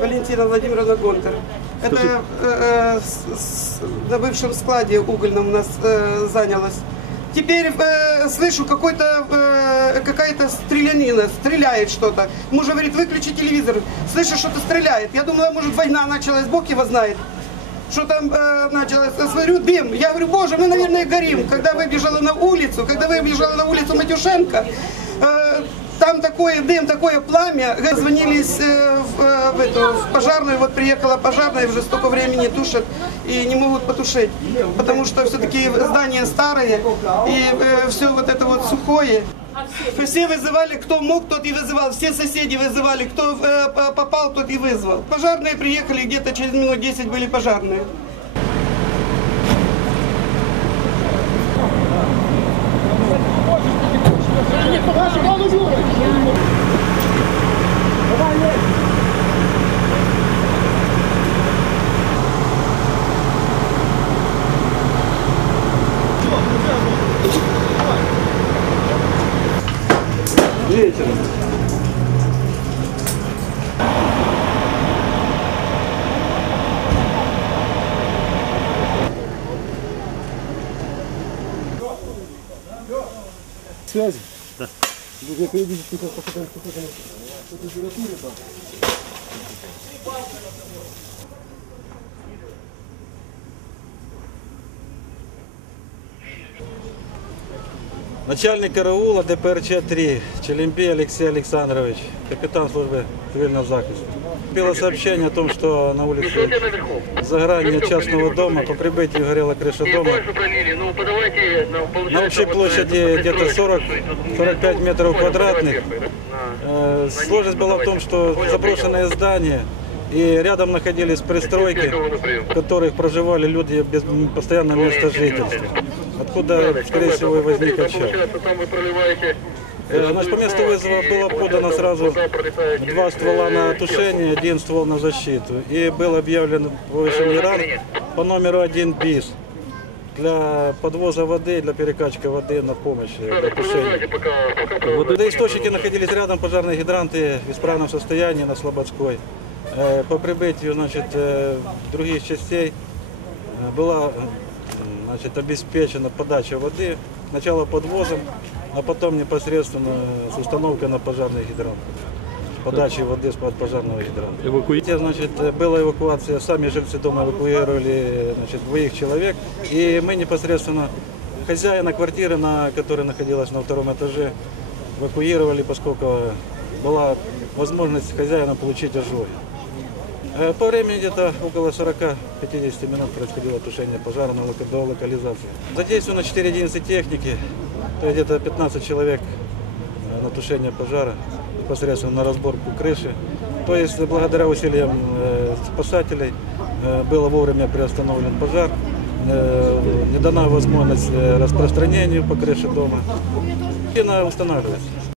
Валентина Владимировна Гонтар. Это э, с- с- на бывшем складе угольном у нас э, занялась. Теперь э, слышу какой-то э, какая-то стрелянина, стреляет что-то. Муж говорит, выключи телевизор. Слышу, что-то стреляет. Я думала, может, война началась, Бог его знает. Что там э, началось? Я смотрю, дым. Я говорю, боже, мы, наверное, горим. Когда выбежала на улицу, когда выбежала на улицу Матюшенко, э, там такой дым, такое пламя. Звонились э, в, э, в эту в пожарную, вот приехала пожарная, уже столько времени тушат и не могут потушить. Потому что все-таки здания старые и все вот это вот сухое. Все вызывали, кто мог, тот и вызывал. Все соседи вызывали, кто э, попал, тот и вызвал. Пожарные приехали, где-то через минут 10 были пожарные. Связи? Да. Вы перейдите сейчас по какой по температуре там. Начальник караула ДПРЧ-3 Челемби Алексей Александрович, капитан службы цивильного захиста. Было сообщение о том, что на улице загорания частного дома по прибытию горела крыша дома. Ну, ну, На общей площади где-то 40-45 метров квадратных. Э, Сложность была в том, что заброшенное здание и рядом находились пристройки, в которых проживали люди без постоянного места жительства. Откуда, скорее всего, и возник очаг. Там вы проливаете Э, Значит, по месту вызова было подано сразу два ствола на тушение, один ствол на защиту. И был объявлен повышенный ранг по номеру 1 БИС для подвоза воды, для перекачки воды на помощь э, для тушения. пока, пока Водоисточники находились рядом, пожарные гидранты в исправном состоянии на Слободской. Э, По прибытию значит, э, других частей э, была э, значит, обеспечена подача воды, сначала подвозом, а потом непосредственно с установкой на пожарный гидрант. Подачи воды с-под пожарного гидранта. Эвакуировали, значит, была эвакуация, сами жильцы дома эвакуировали значит, двоих человек. И мы непосредственно хозяина квартиры, на которой находилась на втором этаже, эвакуировали, поскольку была возможность хозяина получить ожоги. Э, По времени где-то около 40-50 минут происходило тушение пожара до локализации. Задействовано 4 единицы техники, то есть где-то 15 человек э, на тушение пожара, непосредственно на разборку крыши. То есть благодаря усилиям э, спасателей было вовремя приостановлен пожар, не дана возможность распространению по крыше дома. Она устанавливается.